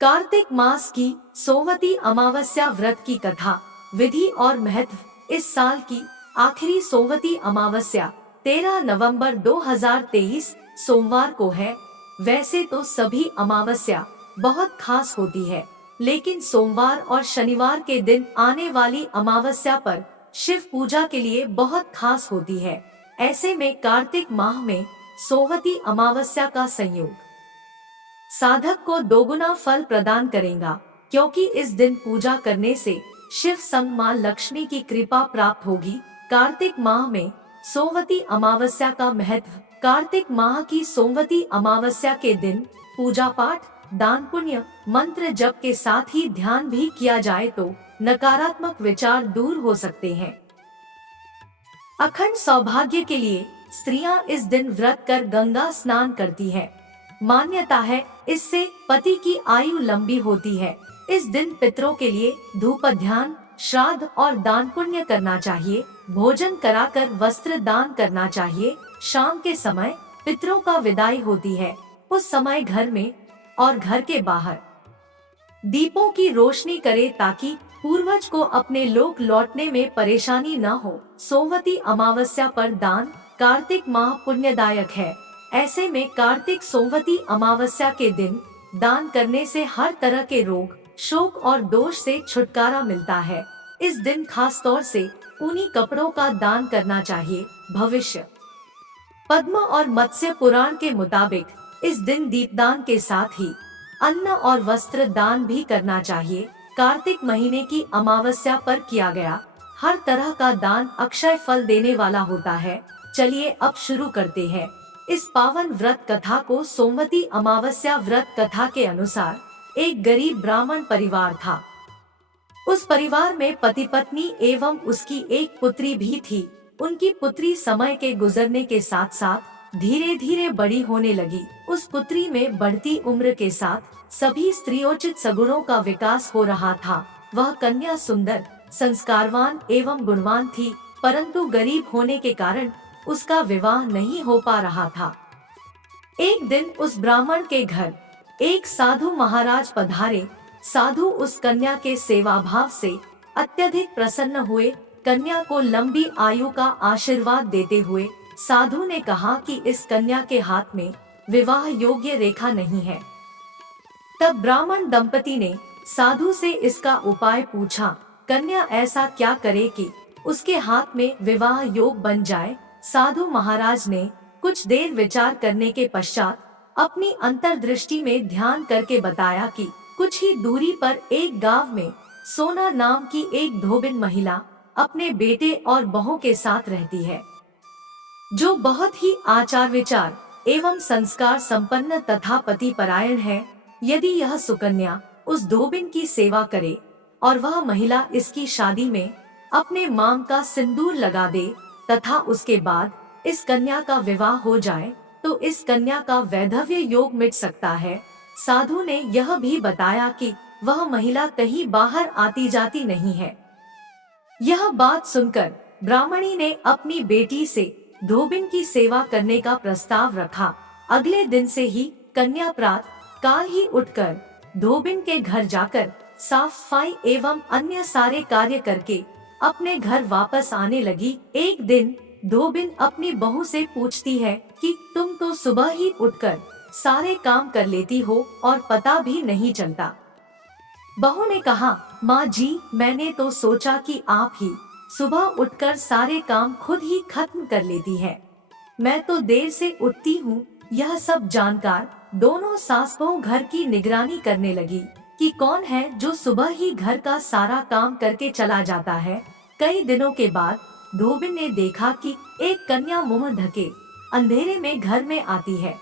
कार्तिक मास की सोमवती अमावस्या व्रत की कथा, विधि और महत्व। इस साल की आखिरी सोमवती अमावस्या 13 नवंबर 2023 सोमवार को है। वैसे तो सभी अमावस्या बहुत खास होती है, लेकिन सोमवार और शनिवार के दिन आने वाली अमावस्या पर शिव पूजा के लिए बहुत खास होती है। ऐसे में कार्तिक माह में सोमवती अमावस्या का संयोग साधक को दोगुना फल प्रदान करेगा, क्योंकि इस दिन पूजा करने से शिव संग मां लक्ष्मी की कृपा प्राप्त होगी। कार्तिक माह में सोमवती अमावस्या का महत्व। कार्तिक माह की सोमवती अमावस्या के दिन पूजा पाठ, दान पुण्य, मंत्र जप के साथ ही ध्यान भी किया जाए तो नकारात्मक विचार दूर हो सकते हैं। अखंड सौभाग्य के लिए स्त्रियां इस दिन व्रत कर गंगा स्नान करती हैं। मान्यता है इससे पति की आयु लंबी होती है। इस दिन पितरों के लिए धूप ध्यान, श्राद्ध और दान पुण्य करना चाहिए। भोजन कराकर वस्त्र दान करना चाहिए। शाम के समय पितरों का विदाई होती है। उस समय घर में और घर के बाहर दीपों की रोशनी करे ताकि पूर्वज को अपने लोक लौटने में परेशानी न हो। सोमवती अमावस्या पर दान। कार्तिक माह पुण्यदायक है। ऐसे में कार्तिक सोमवती अमावस्या के दिन दान करने से हर तरह के रोग, शोक और दोष से छुटकारा मिलता है। इस दिन खास तौर से ऊनी कपड़ों का दान करना चाहिए। भविष्य पद्म और मत्स्य पुराण के मुताबिक इस दिन दीपदान के साथ ही अन्न और वस्त्र दान भी करना चाहिए। कार्तिक महीने की अमावस्या पर किया गया हर तरह का दान अक्षय फल देने वाला होता है। चलिए अब शुरू करते हैं इस पावन व्रत कथा को। सोमवती अमावस्या व्रत कथा के अनुसार एक गरीब ब्राह्मण परिवार था। उस परिवार में पति पत्नी एवं उसकी एक पुत्री भी थी। उनकी पुत्री समय के गुजरने के साथ साथ धीरे धीरे बड़ी होने लगी। उस पुत्री में बढ़ती उम्र के साथ सभी स्त्रियोचित सगुणों का विकास हो रहा था। वह कन्या सुंदर, संस्कारवान एवं गुणवान थी, परंतु गरीब होने के कारण उसका विवाह नहीं हो पा रहा था। एक दिन उस ब्राह्मण के घर एक साधु महाराज पधारे। साधु उस कन्या के सेवा भाव से अत्यधिक प्रसन्न हुए। कन्या को लंबी आयु का आशीर्वाद देते हुए साधु ने कहा कि इस कन्या के हाथ में विवाह योग्य रेखा नहीं है। तब ब्राह्मण दंपति ने साधु से इसका उपाय पूछा। कन्या ऐसा क्या करे कि उसके हाथ में विवाह योग बन जाए। साधु महाराज ने कुछ देर विचार करने के पश्चात अपनी अंतर्दृष्टि में ध्यान करके बताया कि कुछ ही दूरी पर एक गांव में सोना नाम की एक धोबिन महिला अपने बेटे और बहू के साथ रहती है, जो बहुत ही आचार विचार एवं संस्कार संपन्न तथा पति परायण है। यदि यह सुकन्या उस धोबिन की सेवा करे और वह महिला इसकी शादी में अपने मांग का सिंदूर लगा दे तथा उसके बाद इस कन्या का विवाह हो जाए तो इस कन्या का वैधव्य योग मिट सकता है। साधु ने यह भी बताया कि वह महिला कहीं बाहर आती जाती नहीं है। यह बात सुनकर ब्राह्मणी ने अपनी बेटी से धोबिन की सेवा करने का प्रस्ताव रखा। अगले दिन से ही कन्या प्रातः काल ही उठकर धोबिन के घर जाकर साफ सफाई एवं अन्य सारे कार्य करके अपने घर वापस आने लगी। एक दिन धोबिन अपनी बहू से पूछती है कि तुम तो सुबह ही उठकर सारे काम कर लेती हो और पता भी नहीं चलता। बहू ने कहा, माँ जी, मैंने तो सोचा कि आप ही सुबह उठकर सारे काम खुद ही खत्म कर लेती है। मैं तो देर से उठती हूँ। यह सब जानकर दोनों सास बहू घर की निगरानी करने लगी कि कौन है जो सुबह ही घर का सारा काम करके चला जाता है। कई दिनों के बाद धोबिन ने देखा कि एक कन्या मुंह ढके अंधेरे में घर में आती है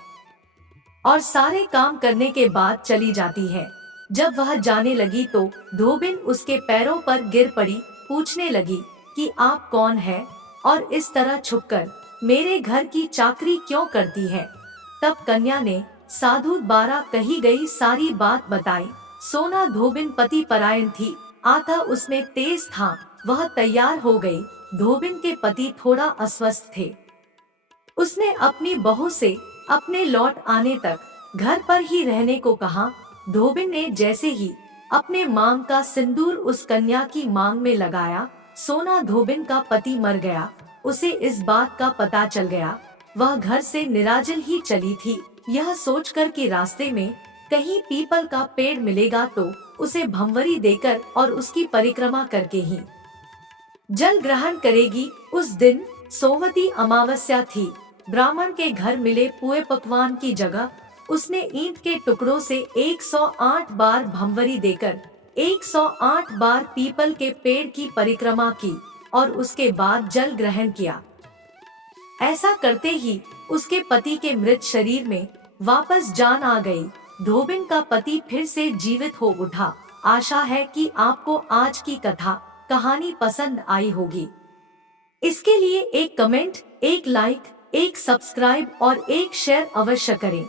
और सारे काम करने के बाद चली जाती है। जब वह जाने लगी तो धोबिन उसके पैरों पर गिर पड़ी। पूछने लगी कि आप कौन है और इस तरह छुपकर मेरे घर की चाकरी क्यों करती है। तब कन्या ने साधु द्वारा कही गई सारी बात बताई। सोना धोबिन पति परायण थी, आता उसमें तेज था। वह तैयार हो गई। धोबिन के पति थोड़ा अस्वस्थ थे। उसने अपनी बहू से अपने लौट आने तक घर पर ही रहने को कहा। धोबिन ने जैसे ही अपने मांग का सिंदूर उस कन्या की मांग में लगाया, सोना धोबिन का पति मर गया। उसे इस बात का पता चल गया। वह घर से निराजल ही चली थी, यह सोचकर कि रास्ते में कहीं पीपल का पेड़ मिलेगा तो उसे भंवरी देकर और उसकी परिक्रमा करके ही जल ग्रहण करेगी। उस दिन सोवती अमावस्या थी। ब्राह्मण के घर मिले पुए पकवान की जगह उसने ईंट के टुकड़ों से 108 बार भंवरी देकर 108 बार पीपल के पेड़ की परिक्रमा की और उसके बाद जल ग्रहण किया। ऐसा करते ही उसके पति के मृत शरीर में वापस जान आ गई। धोबिन का पति फिर से जीवित हो उठा। आशा है कि आपको आज की कहानी पसंद आई होगी। इसके लिए एक कमेंट, एक लाइक, एक सब्सक्राइब और एक शेयर अवश्य करें।